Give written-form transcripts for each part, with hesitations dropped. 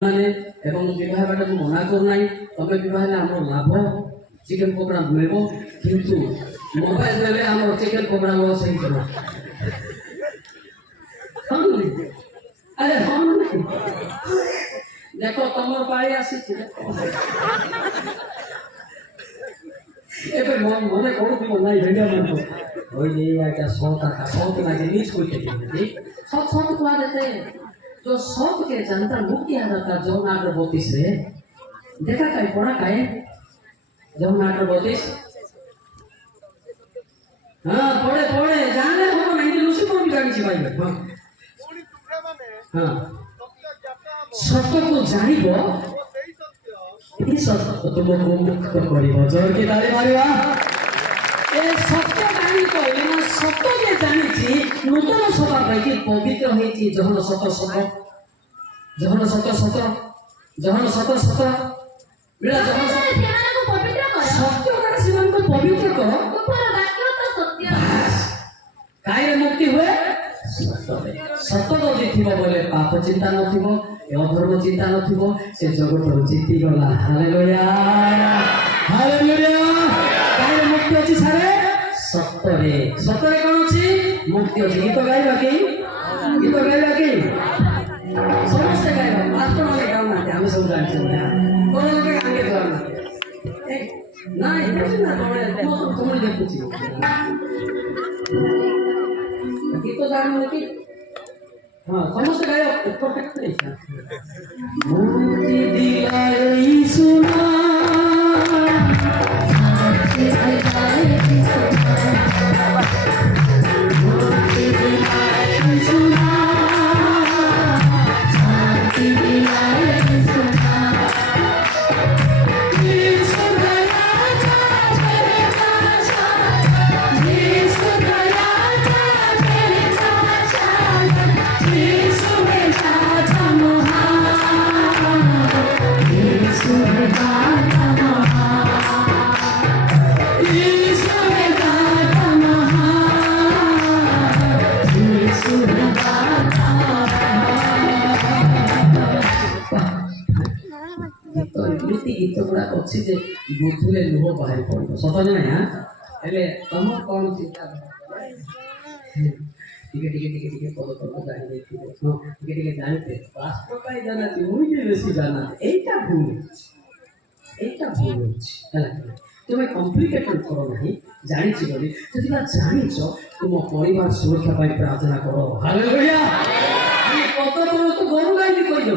এবং বিবাহ বাটাকে মনা করু নাই তবে বিবাহ হলে আমার লাভ চিকেন পকোড়া মিলব কিন্তু মোবাইল দেলে আমার চিকেন পকোড়া লস হয়ে যাবে আরে দেখো তোমার পায়ে আসিছে এবার মনে করো দিব নাই ভেঙে মানবো ওই যে একটা শত লাগে নিজ করতে সব তোমার जो शौक के जनता मुक्त किया जाता जौन आर्डर 32 से देखा कहीं पढ़ा कहीं जौन आर्डर 32 हाँ पढ़े जाने हो नहीं लूसी कौन गाड़ी ची भाई हाँ सत्य को जानिबो ये सत्य तुमको मुक्त करिबो जोर के ताली मारिबा ए सत्य जानी तो एना सत्य जे जानिछि नूतन सभा भाई पवित्र होइछि जहन सत्य सत्य जहन सत्य सत्य जहन सत्य सत्य बिना जहन सत्य को पवित्र कर सत्य का जीवन को पवित्र कर ऊपर वाक्य तो सत्य काहे मुक्ति हुए सत्य যদি থিব বলে পাপ চিন্তা নথিব অধর্ম চিন্তা নথিব সে জগত জিতি গলা হালেলুয়া হালেলুয়া কাহে মুক্তি ଅଛି সারে सत्य सत्य कौन अच्छी मुक्ति अच्छी गीत गाइबा कि समस्त गाइबा मास्टर वाले गाउँ ना हम सब जानते हैं कौन लोग आगे गाउँ ना नहीं ना तुमने जब पूछी गीत गाने की हाँ समस्त गाइबा परफेक्ट नहीं है मुक्ति दिलाए यीशुना गीत गुड़ा अच्छी जे बुझले लुह बाहर पड़ो सत ना हाँ हेले तुम कौन चिंता टिके टिके टिके टिके पद पद जानी देखिए हाँ टिके टिके जानते राष्ट्र का जाना थी मुझे बेसी जाना एटा भूल है तुम्हें कॉम्प्लिकेटेड करो नहीं जानी ची बोली तो तुम जानी चो तुम परिवार सुरक्षा पाई प्रार्थना करो हालेलुया ये कत बड़ तो गरु गाय भी कोई दो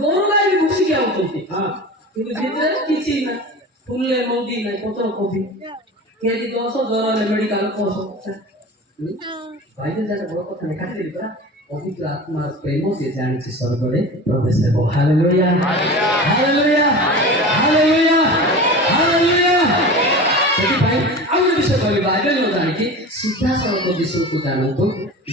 गरु गाय भी घुसी गया होती हाँ কিন্তু ভিতরে কিছুই না ফুললে মন্দি নাই কত কবি কেজি 10 জ্বর হলে মেডিকেল কোর্স বাইরে যারা বড় কথা লেখা দিলি পরা পবিত্র আত্মার প্রেম সে জানিছে স্বর্গরে প্রবেশ হবে হালেলুয়া হালেলুয়া হালেলুয়া হালেলুয়া সেটি ভাই ଆଉ ଗୋଟେ ବିଷୟ କହିବି ବାଇବେଲ ଜାଣିକି ସିଧାସଳଖ ବିଷୟକୁ ଜାଣନ୍ତୁ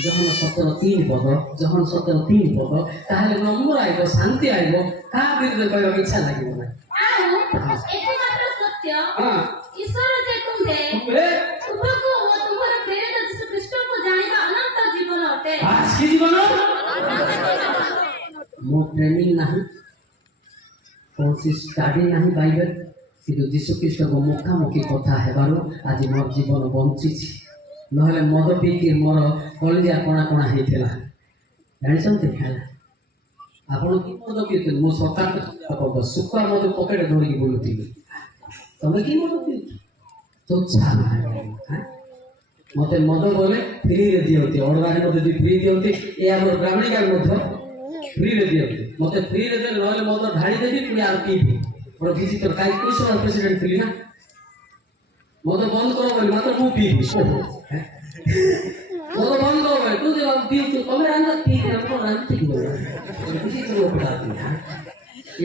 ଜହନ 17:3 ପଦ ଜହନ 17:3 ପଦ ତାହେଲେ ନମ୍ବର ଆଇବ ଶାନ୍ତି ଆଇବ କାହା ବିରୁଦ୍ଧରେ କହିବାକୁ ଇଚ୍ଛା ଲାଗିବ ନା एकमात्र सत्य ईश्वर जे तुमरे तुमको तुम्हार प्रेरित यीशु ख्रीष्ट को जानिबा अनंत जीवन अटे आज की जीवन मो ट्रेनिंग नहीं कौन सी स्टडी नहीं बाइबल কিন্তু যীশু খ্রিস্টক মুখামুখি কথা হেবাରୁ ଆଜି ମୋର ଜୀବନ ବଞ୍ଚିଛି ନହେଲେ ମଦ ପିଇକି ମୋର କଳିଜା କଣା କଣା ହେଇଥିଲା ଜାଣିଛନ୍ତି ହେଲା ଆପଣ କି ମଦ ପିଉଥିଲେ ମୁଁ ସକାଳ ଶୁଖୁଆ ମଦ ପକେଟରେ ଧରିକି ବୁଲୁଥିଲି ତମେ କି ମଦ ପିଉଛ ତୁଚ୍ଛା ମତେ ମଦ ବୋଲେ ଫ୍ରିରେ ଦିଅନ୍ତି ଅଡ଼ଗାରେ ମତେ ଯଦି ଫ୍ରି ଦିଅନ୍ତି ଏ ଆମର ଗ୍ରାମୀଣଗାରେ ମଧ୍ୟ ଫ୍ରିରେ ଦିଅନ୍ତି ମତେ ଫ୍ରିରେ ଦେଲେ ନହେଲେ ମଦ ଢାଳି ଦେବି ପୁଣି ଆଉ ପିଇବି और किसी तो काई कोई सवाल प्रेसिडेंट थी ना वो तो बंद करो बोली मात्र मुंह पी वो तो बंद करो बोली तू जब पी तो तुम्हें अंदर पी के हमको रांची की बोला किसी को वो बताती है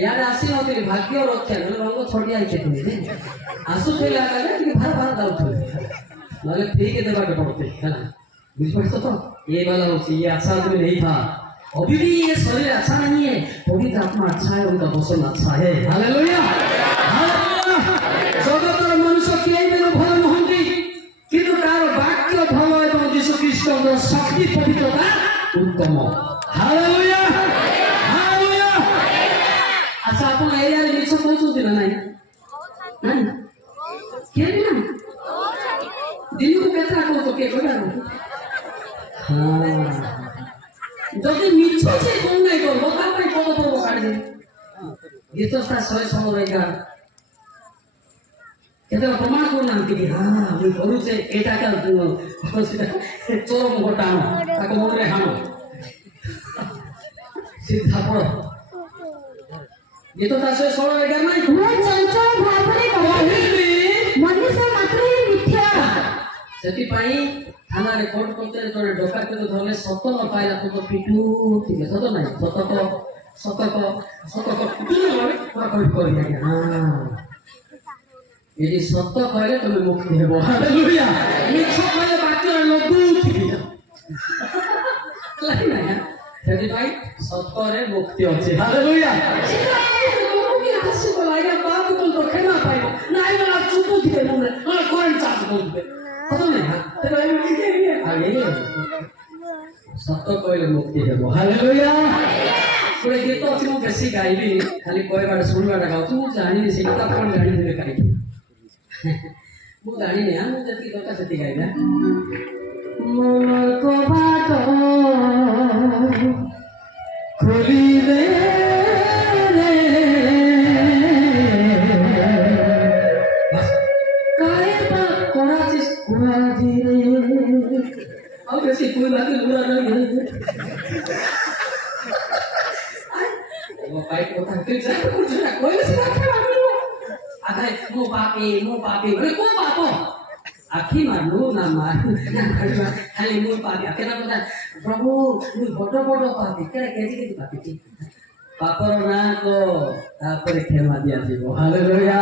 यार आसी होती है भाग्य और रक्षा ना हमको छोड़ी आई कहती है आंसू से लगा ना कि भर भर दाल थी नाले पी के दबा के पड़ते है ना बुझ पड़ता तो ये वाला होती ये अच्छा आदमी नहीं था अभी भी ये शरीर अच्छा नहीं है पवित्र आत्मा अच्छा है उनका वचन अच्छा है हालेलुया जगतर मनुष्य किए बिना भल नहंती किंतु तार वाक्य भल एवं यीशु ख्रीष्टर शक्ति पवित्रता उत्तम हालेलुया କହିଛି କଣ ନାଇଁ କରିବ ତା ପାଇଁ ପଦ ପର୍ବ କାଢିଦେବି ଗୀତ ତା ଶହେ ସମୟ ରହିଲା କେତେବେଳେ ପ୍ରମାଣ କରୁନାହାନ୍ତି କି ହଁ ମୁଁ କରୁଛେ ଏଇଟା ଚୋର ମୁହଁଟା ଆଣ ତାକୁ ମୁଣ୍ଡରେ ହାଣ ସିଧା ପଡ଼ ଗୀତ ତା ଶହେ ଷୋହଳ ଏଗାର ନାଇଁ ମୁଁ ଚଞ୍ଚଳ ଭାବରେ କହିବି ମନୁଷ୍ୟ ମାତ୍ର ହିଁ ମିଥ୍ୟା ସେଥିପାଇଁ ଥାନାରେ କୋର୍ଟ କଚେରୀ ଜଣେ ଡକାୟତକୁ ଧରିଲେ ସତ ନ ପାଇଲା ତ ପିଟୁଥିବେ ସତ ନାହିଁ ସତକ କରି ଆଜ୍ଞା ଏଠି ସତ କହିଲେ ତମେ ମୁକ୍ତି ହେବ ହାଲେଲୁୟା ମିଛ କହିଲେ ବାକ୍ୟରେ ଲଗୁଥିବି ସେଥିପାଇଁ ସତରେ ମୁକ୍ତି ଅଛି ହାଲେଲୁୟା ଆସିବ ଆଜ୍ଞା ବାପ ତ କ୍ଷମା ପାଇବ ନାଇଁ ନା ଚୁପୁଥିବେ ମୁଣ୍ଡରେ କରେଣ୍ଟ ଚାର୍ଜ କରୁଥିବେ ସତ କହିଲେ ମୁକ୍ତି ହେବ ହାଲେଲୁୟା ଗୋଟେ ଗୀତ ଅଛି ମୁଁ ବେଶୀ ଗାଇବି ଖାଲି କହିବାଟା ଶୁଣିବାଟା ଗାଉଛି ମୁଁ ଜାଣିନି ସେ ଗୀତ ଆପଣ ଜାଣିଥିବେ କାହିଁକି ମୁଁ ଜାଣିନି ମୁଁ ଯେତିକି ଦରକାର ସେତିକି ଗାଇବି ମନ କବାଟ ଖୋଲିବେ ଆଉ ବେଶୀ କୁଇ ଲାଗି ଲୁରା ବାଇକ କଥା କହିଲେ ସେ ମୋ ପାପି ବୋଲେ କୋଉ ପାପ ଆଖି ମାରୁ ନା ମାରୁ ଖାଲି ମୋ ପାପି କେନା କଥା ପ୍ରଭୁ ମୁଁ ବଡ ପାପି କେଜି ପାପି ପାପର ନାଁ କହ ତାପରେ କ୍ଷମା ଦିଆଯିବ ହାଲେଲୁୟା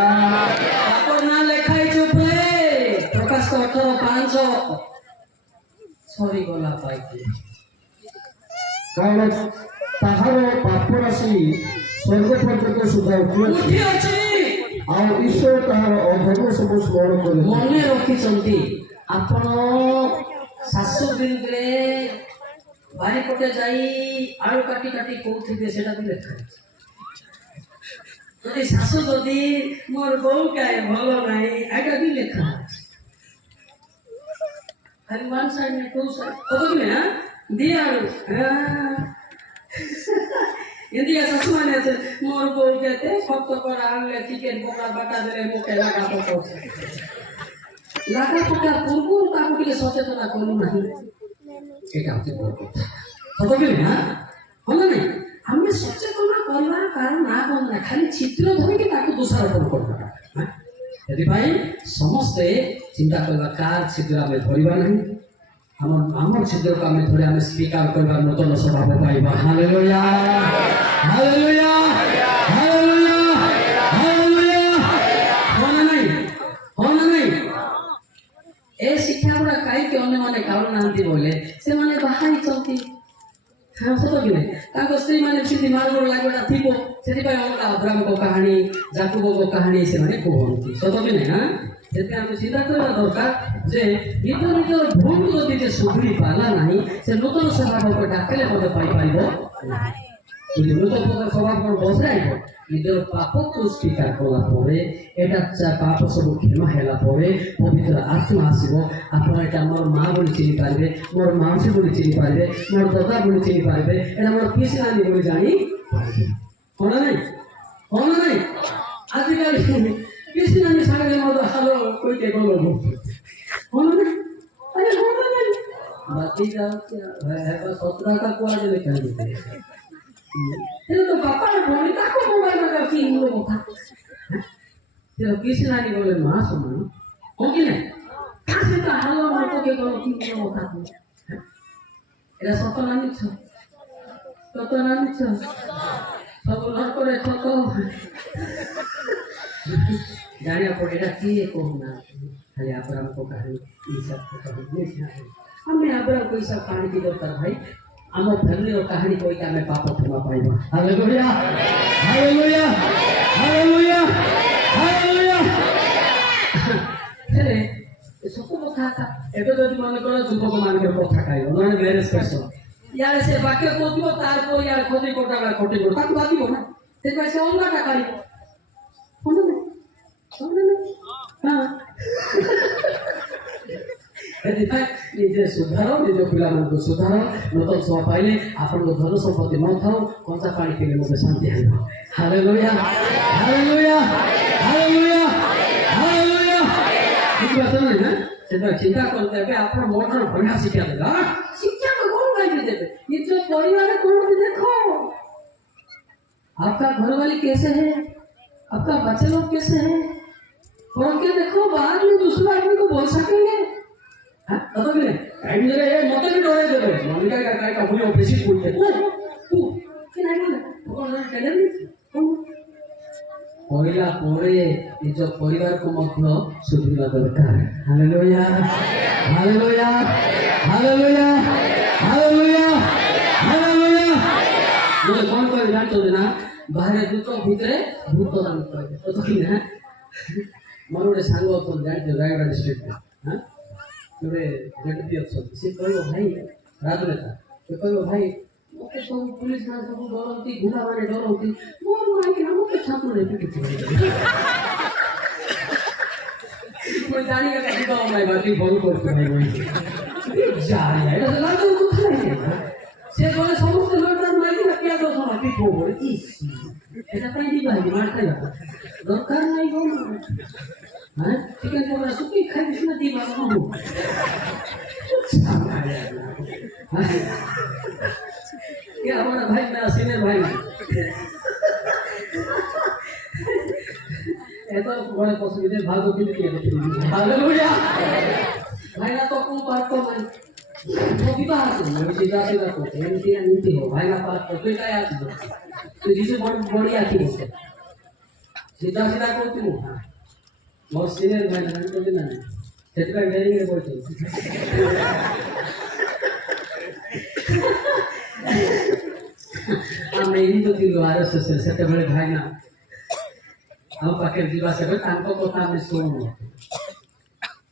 ପାପର ନାଁ ଲେଖା ହେଇଛି ଉପରେ ପ୍ରକାଶ 18:5 ସରିଗଲା ପାଇକି କାରଣ ତାହାର ପାପ ରାଶି ସ୍ୱର୍ଗ ପର୍ଯ୍ୟନ୍ତ ସୁଦ୍ଧା ଉଠି ଅଛି ଆଉ ଈଶ୍ୱର ତାହାର ଅଧର୍ମ ସବୁ ସ୍ମରଣ କରି ମନେ ରଖିଛନ୍ତି ଆପଣ ଶାଶୁ ଦିନରେ ବାରିପଟେ ଯାଇ ଆଳୁ କାଟି କହୁଥିବେ ସେଟା ବି ଲେଖା ଯଦି ଶାଶୁ ଯଦି ମୋର ବୋଉ କାଏ ଭଲ ନାହିଁ ଏଇଟା ବି ଲେଖା ଖାଲି ୱାନ୍ ସାଇଡ୍ ନା ଟୁ ସାଇଡ୍ କହୁଥିଲେ ଦି ଆଳୁ ଏମିତିକା ଶାଶୁମାନେ ଅଛି ମୋର ବୋଉ କେତେ ଖର୍ଚ୍ଚ କରା ଆଣିଲେ ଚିକେନ୍ ପକୋଡ଼ା ବାଟା ଦେଲେ ମୁଁ ଲାଗା ପକାଉଛି ଲାଗା ପକା ପୂର୍ବରୁ ତାକୁ ଟିକେ ସଚେତନ କରୁନାହିଁ ଏଇଟା ହଉଛି ବଡ଼ କଥା କହୁଥିଲେ ହଁ ନା ନାଇଁ ଆମେ ସଚେତନ କରିବାର କାରଣ ନା କ'ଣ ନାହିଁ ଖାଲି ଚିତ୍ର ଧରିକି ତାକୁ ଦୋଷାରୋପଣ କରିବା ସେଥିପାଇଁ ସମସ୍ତେ ଚିନ୍ତା କରିବା କାହାର ଛିଦ୍ର ଆମେ ଧରିବା ନାହିଁ ଆମର ଛିଦ୍ରକୁ ଆମେ ଧରି ଆମେ ସ୍ୱୀକାର କରିବା ନୂତନ ସ୍ୱଭାବ ପାଇବା ହାଲେଲୁୟା ହାଲେଲୁୟା ହାଲେଲୁୟା ହାଲେଲୁୟା ହଁ ନା ନାହିଁ ଏ ଶିକ୍ଷା ଗୁଡ଼ା କାହିଁକି ଅନ୍ୟମାନେ କାଢୁନାହାନ୍ତି ବୋଲେ ସେମାନେ ବାହା ହେଇଛନ୍ତି ସତ କି ନାହିଁ ତାଙ୍କ ସ୍ତ୍ରୀମାନେ ସେମିତି ମାରଗୋଳ ଲାଗିବା ଥିବ ସେଥିପାଇଁ ଅଲଗା ଅବ୍ରାହ୍ମଙ୍କ କାହାଣୀ ଜାକୁବଙ୍କ କାହାଣୀ ସେମାନେ କୁହନ୍ତି ସତ କି ନାହିଁ ସେଥିପାଇଁ ଆମେ ଚିନ୍ତା କରିବା ଦରକାର ଯେ ନିଜର ଭୁଲ ଯଦି ଯେ ସୁଧୁରି ପାରିଲା ନାହିଁ ସେ ନୂତନ ସ୍ୱଭାବକୁ ଡାକିଲେ ମଧ୍ୟ ପାଇପାରିବ ଯଦି ନୂତନ ସ୍ୱଭାବ ବସାଇବ ନିଜର ପାପକୁ ସ୍ୱୀକାର କଲା ପରେ ଏଇଟା ପାପ ସବୁ କ୍ଷମା ହେଲା ପରେ ପବିତ୍ର ଆତ୍ମା ଆସିବ ଆପଣ ଏଇଟା ମୋର ମା ବୋଲି ଚିହ୍ନି ପାରିବେ ମୋର ମାଉସୀ ବୋଲି ଚିହ୍ନି ପାରିବେ ମୋର ଦାଦା ବୋଲି ଚିହ୍ନି ପାରିବେ ଏଇଟା ମୋର ପିସି ନାନୀ ବୋଲି ଜାଣି ହଁ ନା ନାଇଁ ଆଜିକାଲି ପିସି ନାନୀ ସାଙ୍ଗରେ ମୋର ହାଲ କହିତେ ଗଲ ହଁ ନା ନାଇଁ ବାକି ଯାଉଛି ସତରାକା କୁଆଡ଼େ ଲେଖା तो पापा ने बोली ताको मोबाइल में करती इन लोगों का तो किसी ना नहीं बोले माँ सुनो हो कि नहीं कैसे तो हालो ना तो के बोलो कि लोगों का एरा सतो ना नहीं सब नर करे सतो जाने पड़े एरा की को ना खाली अब्राहम को कहानी ये सब को कहानी हमें अब्राहम को सब कहानी की दरकार भाई ଆମ ଫ୍ୟାମିଲିର କାହାଣୀ କହିକି ଆମେ ପାପ କ୍ଷମା ପାଇବା ହାଲେଲୁୟା ହାଲେଲୁୟା ହାଲେଲୁୟା ହାଲେଲୁୟା ହେଲେ ସତ କଥା ଏବେ ଯଦି ମନେକର ଯୁବକମାନଙ୍କର କଥା ଖାଇବ ନହେଲେ ମ୍ୟାରେଜ୍ କରିଛ ଇଆଡ଼େ ସେ ବାକ୍ୟ କହୁଥିବ ତାର ପରେ ଇଆଡ଼େ ଖୋଜି କୋଟା ଖଟିବ ତାକୁ ବାଧିବ ନା ସେଥିପାଇଁ ସେ ଅଲଗାଟା କାଢ଼ିବ ସେଥିପାଇଁ ନିଜେ ସୁଧାର, ନିଜ ପିଲାମାନଙ୍କୁ ସୁଧାର। ନୂତନ ସଭା ପାଇଲେ ଆପଣଙ୍କ ଧନ ସମ୍ପତ୍ତି ନଥାଉ, କଞ୍ଚା ପାଣି ପିଇଲେ ମୋତେ ଶାନ୍ତି ଆଣିବ। Hallelujah, hallelujah, hallelujah, hallelujah. ବୁଝିପାରୁଛନ୍ତି ନା? ସେଥିପାଇଁ ଚିନ୍ତା କରନ୍ତୁ, ଏବେ ଆପଣ ମୋ ଠାରୁ ବଢିଆ ଶିକ୍ଷା ଦେବେ। ଶିକ୍ଷା ତ କଣ କାହିଁକି ଦେବେ? ନିଜ ପରିବାର कौन भी देखो, आपका घर वाली कैसे है, आपका बच्चे लोग कैसे हैं, पढ़ के देखो, बाद में दूसरे आदमी को बोल सकेंगे। हाँ, पता नहीं टाइम दे रहे हैं, मत भी डरे देवे मनिका का मुझे ऑफिस बोल के तू कि नहीं बोले कौन है कहले କହିଲା ପରେ ନିଜ ପରିବାରକୁ ମଧ୍ୟ ସୁଧିବା ଦରକାର। Hallelujah, hallelujah, hallelujah, hallelujah, hallelujah. ବୋଲେ କ'ଣ କହିବେ ଜାଣିଛନ୍ତି ନା? ବାହାରେ ଦୂତ ଭିତରେ ଭୂତ ଦାନ କହିବେ। ତ କି ନା ମୋର ଗୋଟେ ସାଙ୍ଗ ଅଛନ୍ତି ଜାଣିଛ, ରାୟଗଡ଼ା ଡିଷ୍ଟ୍ରିକ୍ଟରେ। ହଁ, ଗୋଟେ ଜେଡିପି ଅଛନ୍ତି। ସେ କହିବ ଭାଇ, ରାଜନେତା, ସେ କହିବ ଭାଇ ମୋତେ ସବୁ ପୁଲିସ ମାନେ ସବୁ ଡରନ୍ତି, ଗୁଣ୍ଡା ମାନେ ଡରନ୍ତି, ମୋର ଆଜ୍ଞା ମୋତେ ଛାତ୍ରରେ ପିଟୁଛି। ମୁଁ ଜାଣିଗଲେ ଯିବା ଭାଇ ବାକି ଭଲ କରୁଛୁ ଭାଇ ଜାଣି ଏଇଟା ଲାଜ କଥା ନାହିଁ। ସେ କହିଲେ ସମସ୍ତେ ଲଟାର ମାରିକି କିଏ ଦୋଷ ନା ପିଠୁ ବୋଲି এটা ପାଇଁ ଯିବା କି ମାର ଖାଇବା ଦରକାର ନାହିଁ। କ'ଣ হ্যাঁ চিকেন পকোড়া শুকিয়ে খাইবি না দিবা বাবু ये हमारा भाई मेरा सीनियर भाई ये तो बड़े पॉसिबिलिटी भागो भी किए हालेलुया भाई ना तो कौन पार्ट को मैं वो भी बाहर से मैं सीधा सीधा को एमटी नीति हो भाई ना पार्ट को कोई का याद तो जिसे बड़ी आती है सीधा सीधा करती हूँ बहुत सीनियर भाई ना तो भी ना सेट का डेरी में बोलते ଆମେ ଏଇ ତ ଥିଲୁ ଆରଏସଏସ୍ ସେତେବେଳେ ଭାଇନା ଆମ ପାଖରେ ଯିବା ସେବେ ତାଙ୍କ କଥା ଆମେ ଶୁଣୁ।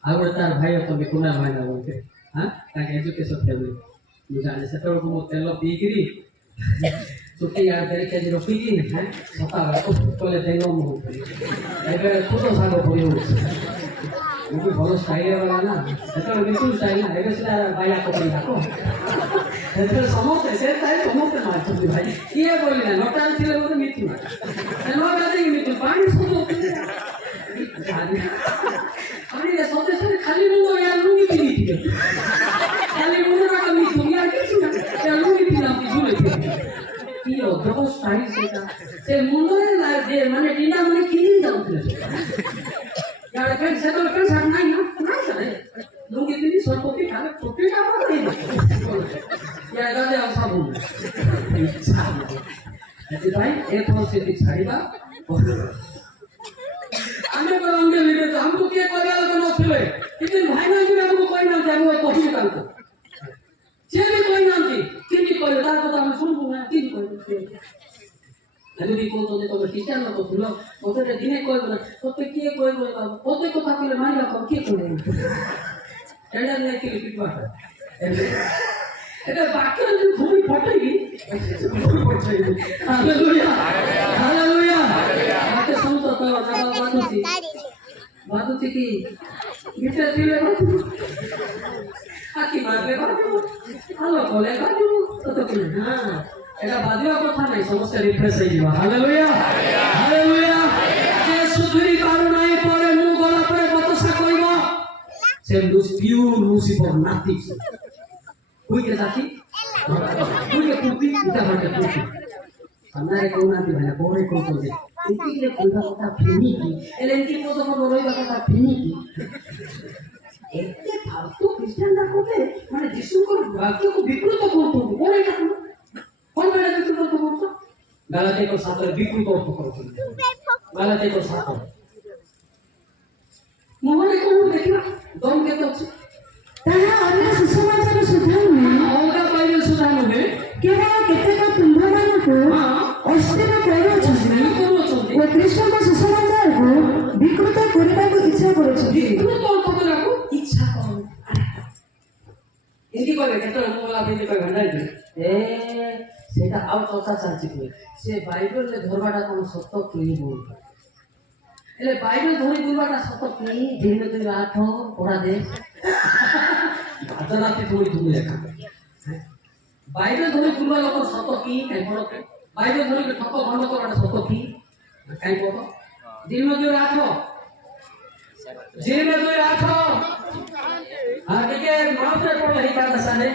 ଆଉ ଗୋଟେ ତାର ଭାଇ ଅଛନ୍ତି କୁମାର ଭାଇନା ବୋଲତେ ହଁ ତାଙ୍କ ଏଜୁକେସନ୍ ଫ୍ୟାମିଲି ମୁଁ ଜାଣେ ସେତେବେଳକୁ ମୁଁ ତେଲ ପିଇକିରି ଚୁଟି ଆଡ଼ 1 କେଜି ରଖିକି ସକାଳେ କଲେ ଦେଇ ମୁଁ ଏବେ ଛୋଟ ଶାଗ ପଡ଼ି ହେଉଛି ମୁଁ ବି ଭଲ ଷ୍ଟାଇଲ୍ ବାଲା ନା ସେତେବେଳେ ବିଲକୁଲ ଷ୍ଟାଇଲ୍ ନା ଏବେ ସିନା ବାଇଲା କପଡ଼ି ଯାକ ସେତେବେଳେ ସମସ୍ତେ ସେ ଟାଇମ୍ ସମସ୍ତେ ମାରୁଛନ୍ତି ଭାଇ କିଏ କହିଲି ନା ନଟାଲ ଥିଲେ ବୋଧେ ମିଥୁ ନା ନ ଗାଧେଇକି ମିଥୁ ପାଣି ସବୁ ପାଣି ସଦସ୍ୟ ଖାଲି ମୁଣ୍ଡ ୟାର ଲୁଙ୍ଗି ପିନ୍ଧିଥିବେ ଖାଲି ମୁଣ୍ଡଟା ମିଥୁ ୟାର କିଛି ନା ଲୁଙ୍ଗି ପିନ୍ଧନ୍ତି ଝୁଲେ କି ଅଦ୍ଭୁତ ଷ୍ଟାଇଲ୍ ସେଇଟା ସେ ମୁଣ୍ଡରେ ମାନେ ଡିନା ମାନେ କିଣି ଯାଉଥିଲେ यार फिर से तो फिर साथ नहीं ना नहीं सर लोग इतनी सर कॉपी खाने कॉपी का मत नहीं यार दादा आप सब ऐसे भाई एक और से दिखाएगा हमें करोगे वीडियो तो हमको क्या कर रहा है तो नोट ले लेकिन भाई ना जी हमको कोई ना जानू है कॉपी का को चलिए कोई ना जी किसी कोई दादा को हम सुन ना किसी कोई ଯଦି କହୁଛନ୍ତି ତମେ ଟିଚର ଲୋକ ଥିଲ ମୋତେ ଦିନେ କହିବ ନା ତୋତେ କିଏ କହିବ ମୋତେ କଥା କହିଲେ ମାରିବା କଣ କିଏ କହିବ ଏଇଟା ନେଇଥିଲି ପିଟବାଟା ଏବେ ବାକ୍ୟରେ ଯଦି ଭୂମି ଫଟେଇକି ହାଲେଲୁୟା ହାଲେଲୁୟା ମୋତେ ଶୁଣୁଛ ତ ବାଧୁଛି ବାଧୁଛି କି ଗୀତ ଥିଲେ ଆଖି ମାରିଲେ ବାଧିବ ହାଲ କଲେ ବାଧିବ ତତେ କହିଲେ ହଁ এটা বাদিবা কথা নাই সমস্যা রিফ্রেশ হয়ে যাবে হালেলুয়া হালেলুয়া যে সুধুরি পারু নাই পরে মু গলা পরে বতসা কইব সে পিওর লুসিফার নাতি কইকে সাথী কইকে কুতি এটা হতে কুতি সামনে কোন নাতি ভাই পরে কোন কোতে কুতিলে কইবা কথা ফিনি কি এলেনকি তো মন রইবা কথা ফিনি কি এতে ফালতু খ্রিস্টানরা কোতে মানে যিশুর বাক্যকে বিকৃত করতো বলে না कौन बड़ा विकृत अर्थ करतो गलाती को 7 विकृत अर्थ करतो गलाती को 7 मोहरे को देखिना दम के तो ताहा अन्य सुसमाचार सुधारणे अलगा पाइले सुधारणे केवल केतेक तुम्भमान को अस्थिर करछथि ओ कृष्ण को सुसमाचार को विकृत करबा को इच्छा करछथि विकृत अर्थ करबा को इच्छा करो हिंदी कहबे केतो मोला हिंदी कहबे भंडारी ए সেটা আউ চর্চা চালছি কই সে বাইবেল রে ধরবাটা কোন সত্য কি বল এলে বাইবেল ধরি বুলবাটা সত্য কি দিন দিন আঠ পড়া দে ଆଚ୍ଛା ରାତି ଧରି ତୁମେ ଲେଖା ବାଇବେଲ ଧରି ତୁମେ ଲୋକ ସତ କି କାଇଁ ବଡ଼ ବାଇବେଲ ଧରି ଠକ ବନ୍ଦ କରାଟା ସତ କି କାଇଁ ବଡ଼ ଦିନ ଦୁଇ ଆଠ ଦିନ ଦୁଇ ଆଠ ଟିକେ ମାଉସରେ ପଡିଲେ ହେଇଥାନ୍ତା ସାରେ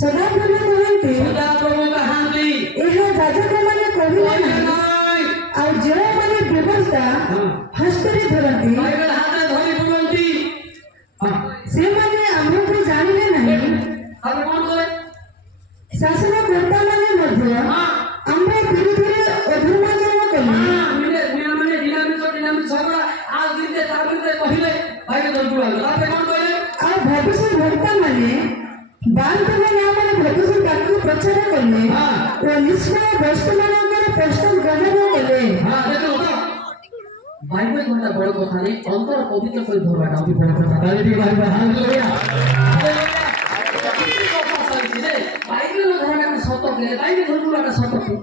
ସଦାପ୍ରଭୁ କହନ୍ତି ସଦାପ୍ରଭୁ କହନ୍ତି ଏହା ଯାଜକମାନେ କହିଲେ ନାହିଁ ଆଉ ଯେଉଁମାନେ ବ୍ୟବସ୍ଥା ହସ୍ତରେ ଧରନ୍ତି ବାଇବେଲ ହାତରେ ଧରି ବୁଲନ୍ତି ସେମାନେ ଆମକୁ ଜାଣିଲେ ନାହିଁ ଆମେ କଣ କରେ ଶାସନକର୍ତ୍ତାମାନେ ମଧ୍ୟ ଆମ ବିରୁଦ୍ଧରେ ଅଧର୍ମାଚରଣ କଲେ ମାନେ ଦିନାମିଷ ଝଗଡ଼ା ଆଉ ଦିନେ ତା ବିରୁଦ୍ଧରେ କହିଲେ ବାଇବେଲ ଧରି ବୁଲାନ୍ତୁ ତାପରେ କଣ କହିଲେ ଆଉ ଭବିଷ୍ୟତ ଭକ୍ତାମାନେ ବାନ୍ତର ନାମରେ ଭବିଷ୍ୟତ ବାକ୍ୟ ପ୍ରଚାର କଲେ ଓ ନିଷ୍ଠା ବସ୍ତୁମାନଙ୍କର ପ୍ରଶ୍ନ ଗ୍ରହଣ କଲେ ବାଇବେଲ ଧରିବା ବଡ଼ କଥା ନାହିଁ ଅନ୍ତର ପବିତ୍ର କରି ଧରବାଟା ବି ବଡ଼ କଥା କାଲି ବାଇବେଲ ହାଲେଲୁୟା ବାଇବେଲ ଧରବାଟା ସତ କି ବାଇବେଲ ଧରିବାଟା ସତ କି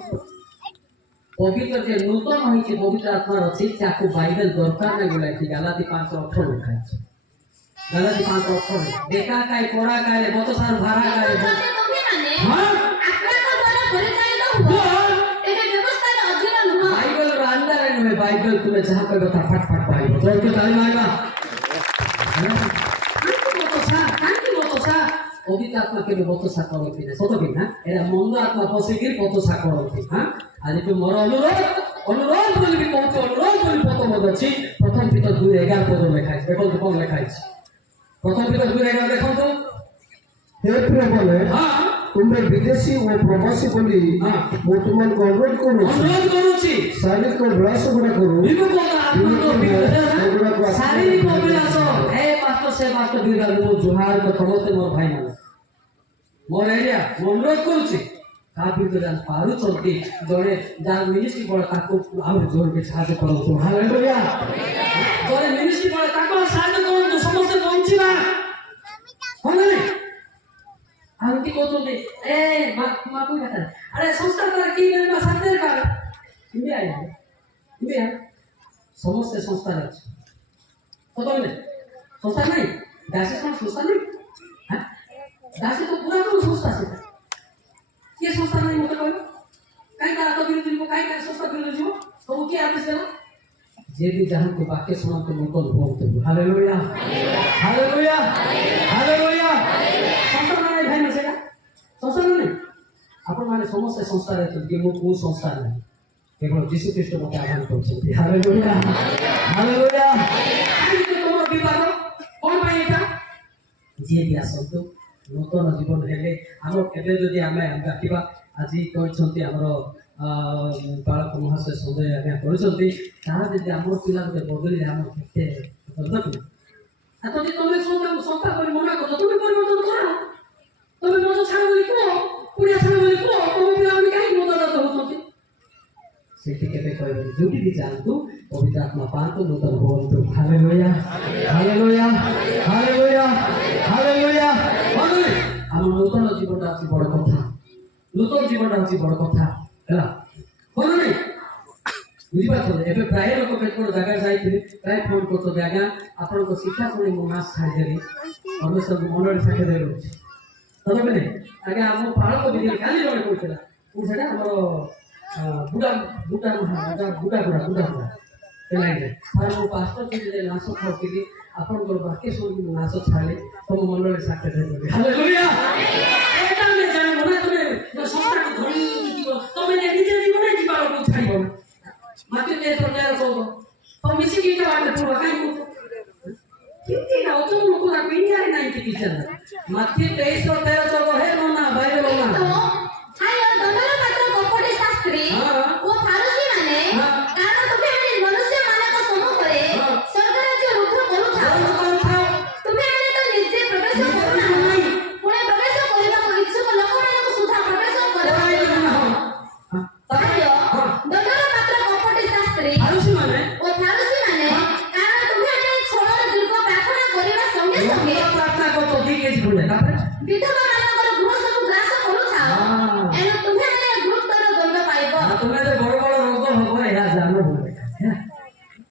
ପବିତ୍ର ଯେ ନୂତନ ହେଇଛି ପବିତ୍ର ଆତ୍ମାର ଅଛି ତାକୁ ବାଇବେଲ ଦରକାର ନାହିଁ ବୋଲି ଏଠି ଗାଲାତି 5:18 ଲେଖା ଅଛି ଗାଲାତି 5:18 ଦେଖା କାଇ ପড়া କାଇ ବତସାର ଭାରା କାଇ ଯଦି ତୁମେମାନେ ହଁ ଆତ୍ମାଙ୍କ ଦ୍ୱାରା ପରିଚାଳିତ ହୁଅ ତେବେ ବ୍ୟବସ୍ଥାର ଅଧୀନ ନୁହଁ ବାଇବେଲ ରାନ୍ଦାରେ ନୁହେଁ ବାଇବେଲ ତୁମେ ଯାହା କହିବ ତା ଫାଟ ଫାଟ ପାଇବ ଜୋରକେ ତାଳି ମାରିବା କାହିଁକି ବତସା ପବିତ୍ର ଆତ୍ମା କେବେ ବତସା କରନ୍ତି ନା ସତ କି ନା ଏରା ମନ୍ଦ ଆତ୍ମା ପଶିକି ବତସା କରନ୍ତି ହଁ ଆଜି ତୁ ମୋର ଅନୁରୋଧ ବୋଲି ବି କହୁଛୁ ଅନୁରୋଧ ବୋଲି ପଦ ମଧ୍ୟ ଅଛି ପ୍ରଥମ ପିତ 2:11 ପଦ ଲେଖା ହେଇଛି ଦେଖନ୍ତୁ କଣ ଲେଖା ହେଇଛି ପ୍ରଥମ ପିତ 2:11 ଦେଖନ୍ତୁ हे प्रियମାନେ ହଁ ତୁମେ ବିଦେଶୀ ଓ ପ୍ରବାସୀ ବୋଲି ମୁଁ ତୁମମାନଙ୍କୁ ଅନୁରୋଧ କରୁଛି ଅନୁରୋଧ କରୁଛି ଶାରୀରିକ ବିଳାସ ଗୁଡ଼ାକରୁ ଶାରୀରିକ ଅଭିଳାଷ ଏ ମାତ୍ର ସେ ମାତ୍ର ବିରାଟ ମୋ ଜୁହାର ସମସ୍ତେ ମୋର ଭାଇମାନେ ମୋର ଏରିଆ ମୁଁ ଅନୁରୋଧ କରୁଛି ତା ଭିତରେ ପାରୁଛନ୍ତି ଜଣେ ଯାହାର ମିନିଷ୍ଟ୍ରି ବଳ ତାକୁ ଆହୁରି ଜୋରକେ ସାହାଯ୍ୟ କରନ୍ତୁ ହାଲେଲୁୟା ଜଣେ ମିନିଷ୍ଟ୍ରି ବଳ ତାକୁ ସାହାଯ୍ୟ କରନ୍ତୁ ସମସ୍ତେ ବଞ୍ଚିବା ହଁ ନା ନାଇଁ ଆଉ କି କହୁଛନ୍ତି ଏ ମାକୁ କଥା ଆରେ ସଂସ୍ଥା ଦ୍ୱାରା କି କରିବା ସାଥରେ କାଳ ଇଣ୍ଡିଆ ଇଣ୍ଡିଆ ସମସ୍ତେ ସଂସ୍ଥାରେ ଅଛି ସତ ନୁହେଁ ସଂସ୍ଥା ନାହିଁ ଦାସୀ କ'ଣ ସଂସ୍ଥା ନାହିଁ ଦାସୀ ତ ପୁରା କ'ଣ ସଂସ୍ଥା ସେଟା କିଏ ସଂସ୍ଥା ନାହିଁ ମୋତେ କହିବ କାହିଁ ତା ହାତ ବିରୁଦ୍ଧ ଯିବ କାହିଁ କାହିଁ ସଂସ୍ଥା ବିରୁଦ୍ଧ ଯିବ ସବୁ କିଏ ଆଦେଶ ଦେଲା ଯିଏ ବି ଯାହାଙ୍କୁ ବାକ୍ୟ ଶୁଣନ୍ତୁ ନୂତନ ହୁଅନ୍ତୁ ହାଲେଲୁୟା ହାଲେଲୁୟା ହାଲେଲୁୟା ସଂସ୍ଥା ନାହିଁ ଭାଇ ନା ସେଟା ସଂସ୍ଥା ନାହିଁ ଆପଣମାନେ ସମସ୍ତେ ସଂସ୍ଥାରେ ଅଛନ୍ତି ମୁଁ କେଉଁ ସଂସ୍ଥା ନାହିଁ କେବଳ ଯୀଶୁ ଖ୍ରୀଷ୍ଟ ମୋତେ ଆହ୍ୱାନ କରୁଛନ୍ତି ହାଲେଲୁୟା ହାଲେଲୁୟା ତମର ବିବାଦ କ'ଣ ପାଇଁ ଏଇଟା ଯିଏ ବି ଆସନ୍ତୁ ନୂତନ ଜୀବନ ହେଲେ ଆମର କେବେ ଯଦି ଆମେ ଡାକିବା ଆଜି କହିଛନ୍ତି ଆମର ବାଳକ ମହାଶୟ ସଞ୍ଜୟ ଆଜ୍ଞା କରିଛନ୍ତି ତାହା ଯଦି ଆମର ପିଲା ଗୋଟେ ବଦଳିଲେ ଆମର କେତେ ଯଦି ତମେ ସଂସ୍ଥା କରି ମନା କରୁଛ ତୁମେ ପରିବର୍ତ୍ତନ କର ତମେ ମଦ ଛାଡ଼ ବୋଲି କୁହ କୁଡ଼ିଆ ଛାଡ଼ ବୋଲି କୁହ ତମ ପିଲାମାନେ କାହିଁକି ମଦଦାତ ହେଉଛନ୍ତି ସେଠି କେବେ କହିବେନି ଯୋଉଠି ବି ଯାଆନ୍ତୁ ପବିତ୍ର ଆତ୍ମା ପାଆନ୍ତୁ ନୂତନ ହୁଅନ୍ତୁ ହାଲେଲୁୟା ହାଲେଲୁୟା ହାଲେଲୁୟା ହାଲେଲୁୟା ଆମ ନୂତନ ଜୀବନଟା ଅଛି ବଡ଼ କଥା ନୂତନ ଜୀବନଟା ଅଛି ବଡ଼ କଥା ହେଲା ଭଲ ନାଇଁ ବୁଝିପାରୁଛନ୍ତି ଏବେ ପ୍ରାୟ ଲୋକ କେତେ ଜାଗାରେ ଯାଇଥିବେ ପ୍ରାୟ ଫୋନ୍ କରୁଛନ୍ତି ଆଜ୍ଞା ଆପଣଙ୍କ ଶିକ୍ଷା ଶୁଣି ମୁଁ ମାସ ଛାଡ଼ିଦେଲି ସମସ୍ତଙ୍କୁ ମନରେ ସାକ୍ଷୀ ଦେଉଛି ତଥାପି ନାଇଁ ଆଜ୍ଞା ଆମ ପାଳକ ବିଦ୍ୟା କାଲି ଜଣେ କହୁଥିଲା ସେଟା ଆମର ବୁଟା ଲାଇନରେ ଥରେ ମୁଁ ପାସ୍ତର ଚିଠିରେ ନାଶ ଖାଉଥିଲି ଆପଣଙ୍କର ବାକ୍ୟ ଶୁଣିକି ମୁଁ ନାଶ ଛାଡ଼ିଲି ତମ ମନରେ ସାକ୍ଷୀ ଦେବି ହାଲେଲୁୟା ଏଟା ଆମେ ଜାଣିବ ନା ତମେ ସଂସ୍ଥାକୁ ଧରି ଯିବ ତମେ ନିଜେ ଯିବ ନା ଯିବା ଲୋକକୁ ଛାଡ଼ିବ ନା ମାଟି ଦେଶ ପ୍ରଚାର କହୁଛ ତମେ ମିଶିକି ଏଇଟା ବାଟରେ ପଡ଼ିବ କାହିଁକି କେମିତି ଅଚମ ଲୋକ ତାକୁ ଇଣ୍ଡିଆରେ ନାହିଁ ଚିକିତ୍ସା ମାଟି 23